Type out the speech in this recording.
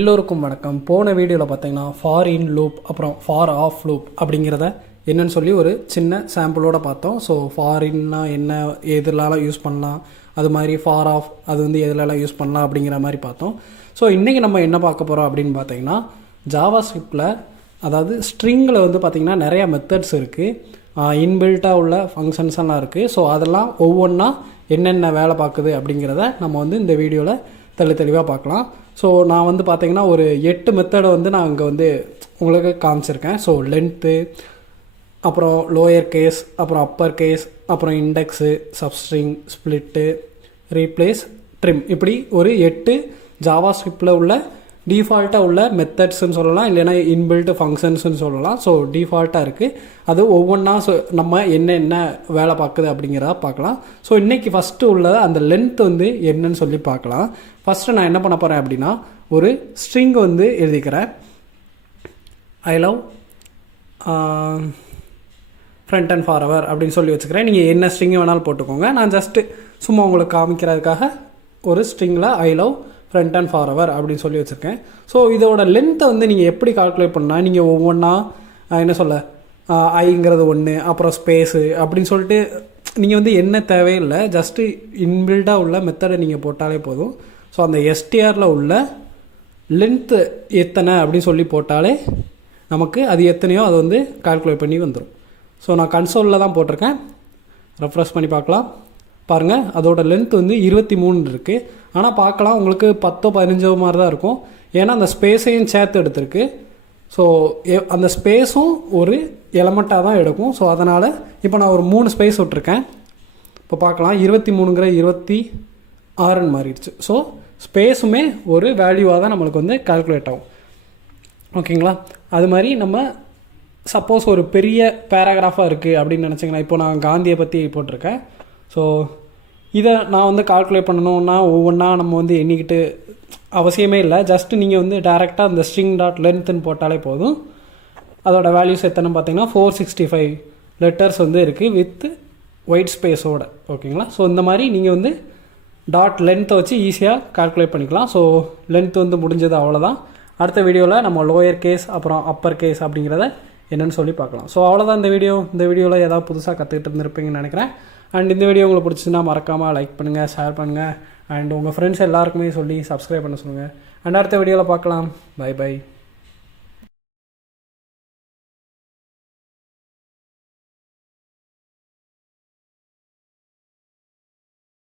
எல்லோருக்கும் வணக்கம். போன வீடியோவில் பார்த்தீங்கன்னா ஃபார் இன் லூப் அப்புறம் ஃபார் ஆஃப் லூப் அப்படிங்கிறத என்னன்னு சொல்லி ஒரு சின்ன சாம்பிளோட பார்த்தோம். ஸோ ஃபார் இன்னா என்ன, எதுலலாம் யூஸ் பண்ணலாம், அது மாதிரி ஃபார் ஆஃப் அது வந்து எதுலலாம் யூஸ் பண்ணலாம் அப்படிங்கிற மாதிரி பார்த்தோம். ஸோ இன்றைக்கி நம்ம என்ன பார்க்க போகிறோம் அப்படின்னு பார்த்தீங்கன்னா, ஜாவா ஸ்கிரிப்டில் அதாவது ஸ்ட்ரிங்கில் வந்து பார்த்திங்கன்னா நிறையா மெத்தட்ஸ் இருக்குது, இன்பில்ட்டாக உள்ள ஃபங்க்ஷன்ஸ் எல்லாம் இருக்குது. ஸோ அதெல்லாம் ஒவ்வொன்றா என்னென்ன வேலை பார்க்குது அப்படிங்கிறத நம்ம வந்து இந்த வீடியோவில் தெளிவாக பார்க்கலாம். ஸோ நான் வந்து பார்த்திங்கன்னா ஒரு 8 மெத்தடை வந்து நான் இங்கே வந்து உங்களுக்கு காமிச்சிருக்கேன். ஸோ லென்த்து, அப்புறம் லோயர் கேஸ், அப்புறம் அப்பர் கேஸ், அப்புறம் index, substring, split, replace, trim, இப்படி ஒரு 8 ஜாவா ஸ்கிரிப்டில் உள்ள டிஃபால்ட்டாக உள்ள மெத்தட்ஸ்ன்னு சொல்லலாம், இல்லைன்னா இன்பில்ட் ஃபங்க்ஷன்ஸ்னு சொல்லலாம். ஸோ டிஃபால்ட்டாக இருக்குது. அது ஒவ்வொன்றா நம்ம என்ன வேலை பார்க்குது அப்படிங்கிறத பார்க்கலாம். ஸோ இன்றைக்கி ஃபஸ்ட்டு உள்ள அந்த லென்த் வந்து என்னன்னு சொல்லி பார்க்கலாம். ஃபஸ்ட்டு நான் என்ன பண்ண போகிறேன் அப்படின்னா, ஒரு ஸ்ட்ரிங் வந்து எழுதிக்கிறேன். ஐ லவ் ஃப்ரண்ட் அண்ட் ஃபார்வர் அப்படின்னு சொல்லி வச்சுக்கிறேன். நீங்கள் என்ன ஸ்ட்ரிங் வேணாலும் போட்டுக்கோங்க. நான் ஜஸ்ட்டு சும்மா உங்களுக்கு காமிக்கிறதுக்காக ஒரு ஸ்ட்ரிங்கில் ஐ லவ் ஃப்ரண்ட் அண்ட் ஃபார்வர் அப்படின்னு சொல்லி வச்சுருக்கேன். ஸோ இதோட லென்த்தை வந்து நீங்கள் எப்படி கால்குலேட் பண்ணால், நீங்கள் ஒவ்வொன்றா என்ன சொல்ல, ஐங்கிறது ஒன்று, அப்புறம் ஸ்பேஸு அப்படின்னு சொல்லிட்டு நீங்கள் வந்து என்ன தேவையில்லை, ஜஸ்ட்டு இன்பில்டாக உள்ள மெத்தடை நீங்கள் போட்டாலே போதும். ஸோ அந்த எஸ்டிஆரில் உள்ள லென்த்து எத்தனை அப்படின்னு சொல்லி போட்டாலே நமக்கு அது எத்தனையோ அதை வந்து கால்குலேட் பண்ணி வந்துடும். ஸோ நான் கன்சோலில் தான் போட்டிருக்கேன், ரெஃப்ரெஷ் பண்ணி பார்க்கலாம். பாருங்கள், அதோட லென்த் வந்து 23 இருக்குது. ஆனால் பார்க்கலாம் உங்களுக்கு 10-15 மாதிரி தான் இருக்கும், ஏன்னா அந்த ஸ்பேஸையும் சேர்த்து எடுத்திருக்கு. ஸோ அந்த ஸ்பேஸும் ஒரு எலமெண்ட்டாக தான் எடுக்கும். ஸோ அதனால் இப்போ நான் ஒரு 3 ஸ்பேஸ் விட்டுருக்கேன். இப்போ பார்க்கலாம் 23ங்கிற 26ன்னு மாறிடுச்சு. ஸோ ஸ்பேஸுமே ஒரு வேல்யூவாக தான் நம்மளுக்கு வந்து கால்குலேட் ஆகும். ஓகேங்களா? அது மாதிரி நம்ம சப்போஸ் ஒரு பெரிய பேராகிராஃபாக இருக்குது அப்படின்னு நினச்சிங்கன்னா, இப்போ நான் காந்தியை பற்றி போட்டிருக்கேன். ஸோ இதை நான் வந்து கால்குலேட் பண்ணணுன்னா ஒவ்வொன்றா நம்ம வந்து எண்ணிக்கிட்டு அவசியமே இல்லை. ஜஸ்ட்டு நீங்கள் வந்து டேரெக்டாக அந்த ஸ்ட்ரிங் டாட் லென்த்துன்னு போட்டாலே போதும். அதோட வேல்யூஸ் எத்தனை பார்த்தீங்கன்னா 465 லெட்டர்ஸ் வந்து இருக்குது வித் ஒயிட் ஸ்பேஸோட. ஓகேங்களா? ஸோ இந்த மாதிரி நீங்கள் வந்து டாட் லென்த்தை வச்சு ஈஸியாக கால்குலேட் பண்ணிக்கலாம். ஸோ லென்த் வந்து முடிஞ்சது, அவ்வளோதான். அடுத்த வீடியோவில் நம்ம லோயர் கேஸ் அப்புறம் அப்பர் கேஸ் அப்படிங்கிறத என்னென்னு சொல்லி பார்க்கலாம். ஸோ அவ்வளோதான் இந்த வீடியோவில் ஏதாவது புதுசாக கற்றுக்கிட்டு இருந்திருப்பீங்கன்னு நினைக்கிறேன். அண்ட் இந்த வீடியோ உங்களுக்கு பிடிச்சின்னா மறக்காமல் லைக் பண்ணுங்கள், ஷேர் பண்ணுங்கள், அண்ட் உங்கள் ஃப்ரெண்ட்ஸ் எல்லாருக்குமே சொல்லி சப்ஸ்கிரைப் பண்ண சொல்லுங்கள். அண்ட் அடுத்த வீடியோவில் பார்க்கலாம். பை.